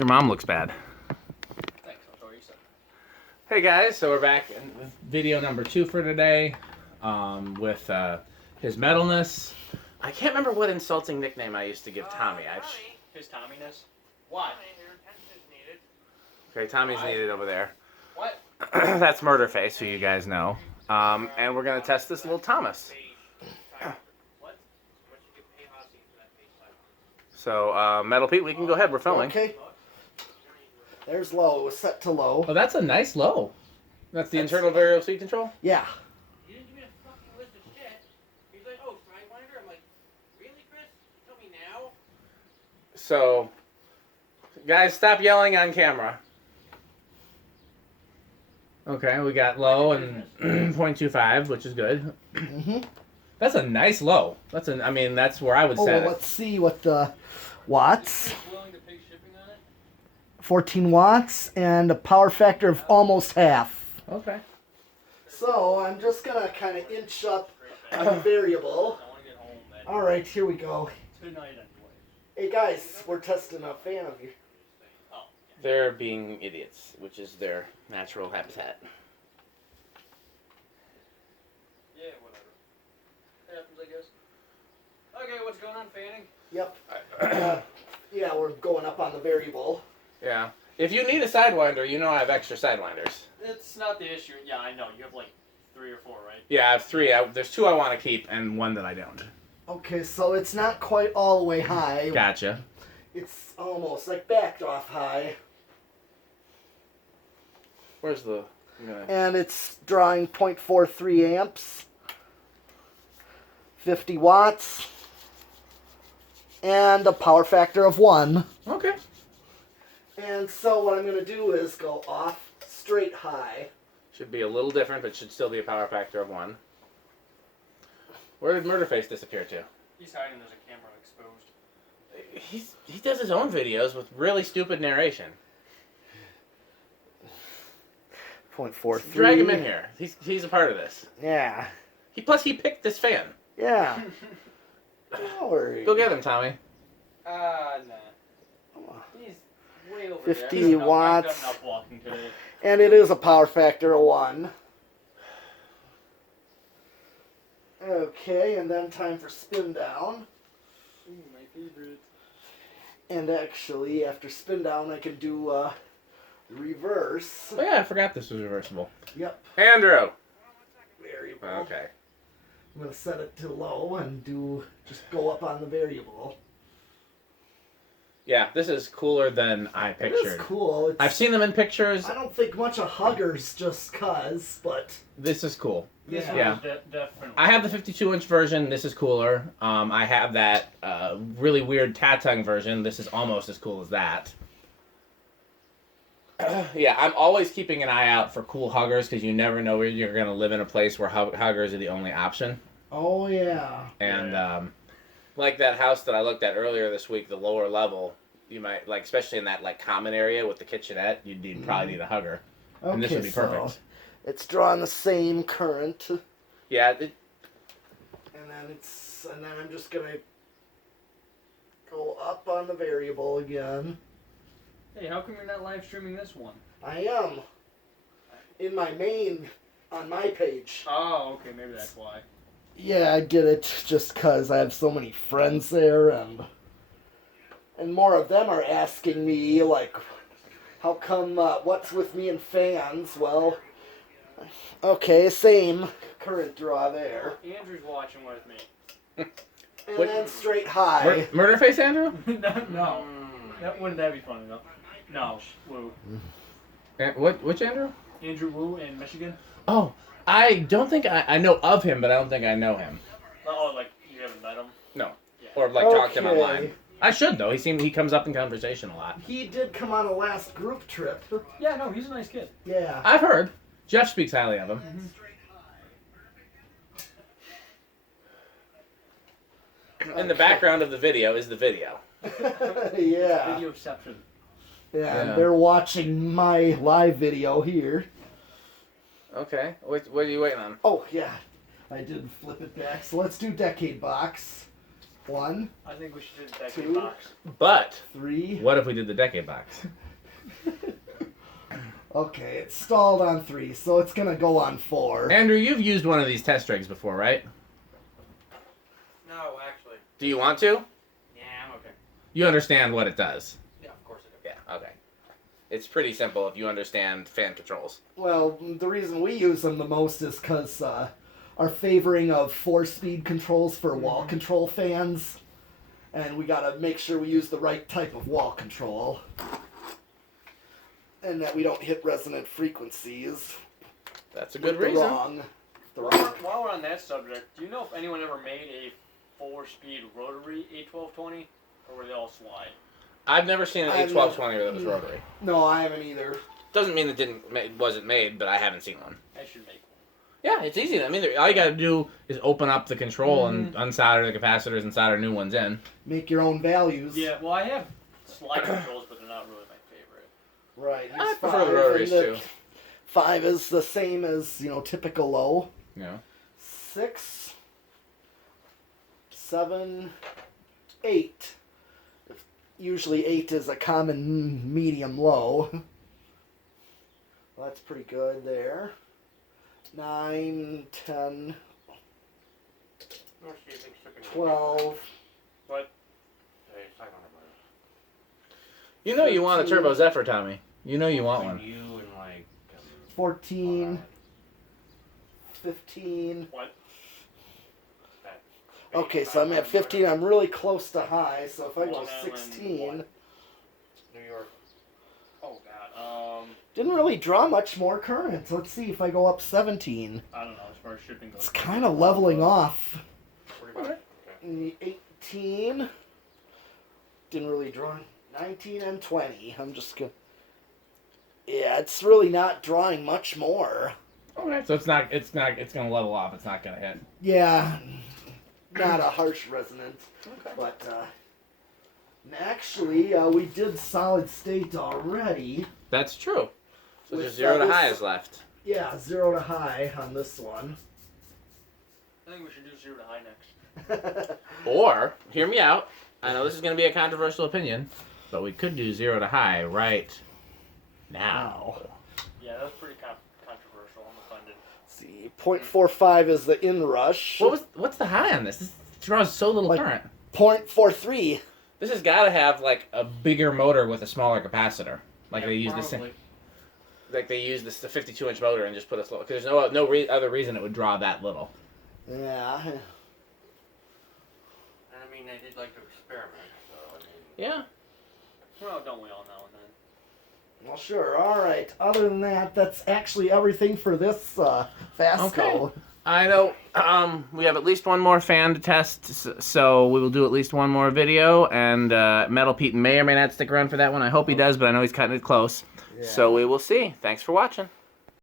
Your mom looks bad. Thanks, I'll show you something. Hey guys, so we're back in video number 2 for today with his metalness. I can't remember what insulting nickname I used to give Tommy. His Tomminess? Why? Okay, Tommy's needed over there. What? That's Murderface, who you guys know. And we're going to test this little Thomas. So, Metal Pete, we can go ahead. We're filming. Okay. There's low. Set to low. Oh, that's a nice low. That's the internal variable speed control? Yeah. You didn't give me a fucking list of shit. He's like, oh, Sidewinder? I'm like, really, Chris? Tell me now? So, guys, stop yelling on camera. Okay, we got low and 0.25, which is good. Mm-hmm. That's a nice low. I mean, that's where I would set it. Let's see what the watts. Willing to pay shipping on it? 14 watts and a power factor of almost half. Okay. So I'm just gonna kind of inch up a variable. I want to get home, man. All right, here we go. Tonight, anyway. Hey guys, we're testing a fan of you. Oh. They're being idiots, which is their natural habitat. Yeah, whatever. Happens, I guess. Okay, what's going on, fanning? Yep. Yeah, we're going up on the variable. Yeah. If you need a Sidewinder, you know I have extra Sidewinders. It's not the issue. Yeah, I know. You have like 3 or 4, right? Yeah, I have 3. There's 2 I want to keep and 1 that I don't. Okay, so it's not quite all the way high. Gotcha. It's almost like backed off high. Where's the... And it's drawing 0.43 amps. 50 watts. And a power factor of 1. Okay. And so what I'm going to do is go off straight high. Should be a little different, but should still be a power factor of 1. Where did Murderface disappear to? He's hiding. There's a camera exposed. He does his own videos with really stupid narration. 0.43. Drag him in here. He's a part of this. Yeah. Plus he picked this fan. Yeah. Don't worry. Go get him, Tommy. Nah. Come on. He's way over 50 there. watts. I've done enough walking today. And it is a power factor of 1. Okay, and then time for spin down. Ooh, my favorite. And actually, after spin down, I can do reverse. Oh yeah, I forgot this was reversible. Yep. Andrew! Variable. Okay. I'm going to set it to low and just go up on the variable. Yeah, this is cooler than I pictured. It is cool. I've seen them in pictures. I don't think much of huggers just cuz, but... This is cool. This Yeah. one is definitely. I have the 52-inch version. This is cooler. I have that really weird Tatung version. This is almost as cool as that. Yeah, I'm always keeping an eye out for cool huggers because you never know where you're going to live in a place where huggers are the only option. Oh, yeah. And like that house that I looked at earlier this week, the lower level, you might, like, especially in that like common area with the kitchenette, you'd probably need a hugger. Okay, And this would be perfect. So it's drawing the same current. Yeah. And then I'm just gonna go up on the variable again. Hey, how come you're not live streaming this one? I am in my main on my page. Oh, okay, maybe that's why. Yeah, I did it just cause I have so many friends there, and more of them are asking me like, how come what's with me and fans? Well, okay, same current draw there. Andrew's watching with me. And What- then straight high. Murderface, Andrew? No. Wouldn't that be funny though? No. Woo. Which Andrew? Andrew Wu in Michigan? Oh, I don't think I know of him, but I don't think I know him. Oh, like you haven't met him? No. Yeah. Or like talked to him Okay. online. I should though. He comes up in conversation a lot. He did come on a last group trip. Yeah, no, he's a nice kid. Yeah. I've heard. Jeff speaks highly of him. In the background of the video is the video. Yeah. Videoception. Yeah, and they're watching my live video here. Okay. What are you waiting on? Oh, yeah. I did flip it back. So let's do decade box. 1, I think we should do the decade 2, box. But 3. what if we did the decade box? Okay, it's stalled on 3, so it's gonna go on 4. Andrew, you've used one of these test rigs before, right? No, actually. Do you want to? Yeah, I'm okay. You understand what it does? Yeah, of course I do. Yeah, okay. It's pretty simple if you understand fan controls. Well, the reason we use them the most is because our favoring of 4-speed controls for wall control fans, and we gotta make sure we use the right type of wall control, and that we don't hit resonant frequencies. That's a good with reason. The wrong. While we're on that subject, do you know if anyone ever made a 4-speed rotary 81220, or were they all slide? I've never seen an I've 81220 that was rotary. No, I haven't either. Doesn't mean it wasn't made, but I haven't seen one. I should make one. Yeah, it's easy. I mean, all you gotta do is open up the control and unsolder the capacitors and solder new ones in. Make your own values. Yeah, well, I have slide controls, but they're not really my favorite. Right. I he's prefer the 5, rotaries and too. 5 is the same as, typical low. Yeah. 6, 7, 8. Usually 8 is a common medium low. Well, that's pretty good there. 9, 10, No, she thinks shipping. 12. But Hey, it's $500. You know you want a Turbo Zephyr, Tommy. You know you want one. You and like. 14, 15. what? Okay, so I'm at 15. I'm really close to high, so if I go Long Island, 16. what? New York. Oh god. Didn't really draw much more current. Let's see if I go up 17. I don't know. As far as shipping goes, It's kind of leveling off. 45. Okay. 18. Didn't really draw. 19 and 20. I'm just gonna. Yeah, it's really not drawing much more. Okay. So it's gonna level off. It's not gonna hit. Yeah, not a harsh resonance. Okay. But actually, we did solid state already. That's true. So With there's 0 to this- highs left. Yeah, 0 to high on this one. I think we should do 0 to high next. Or, hear me out. I know this is gonna be a controversial opinion, but we could do 0 to high right now. Yeah, that's pretty controversial. I'm offended. See, 0.45 is the inrush. What's the high on this? This draws so little Like- current. 0.43. This has got to have like a bigger motor with a smaller capacitor. Like they use the same. Probably. Like they use the 52-inch motor and just put a slow. Because there's no other reason it would draw that little. Yeah. And I mean, they did like to experiment, so I mean. Yeah. Well, don't we all now and then? Well, sure. All right. Other than that, that's actually everything for this FASCO. Okay. I know we have at least one more fan to test, so we will do at least one more video, and Metal Pete may or may not stick around for that one. I hope he does, but I know he's cutting it close. Yeah. So we will see. Thanks for watching.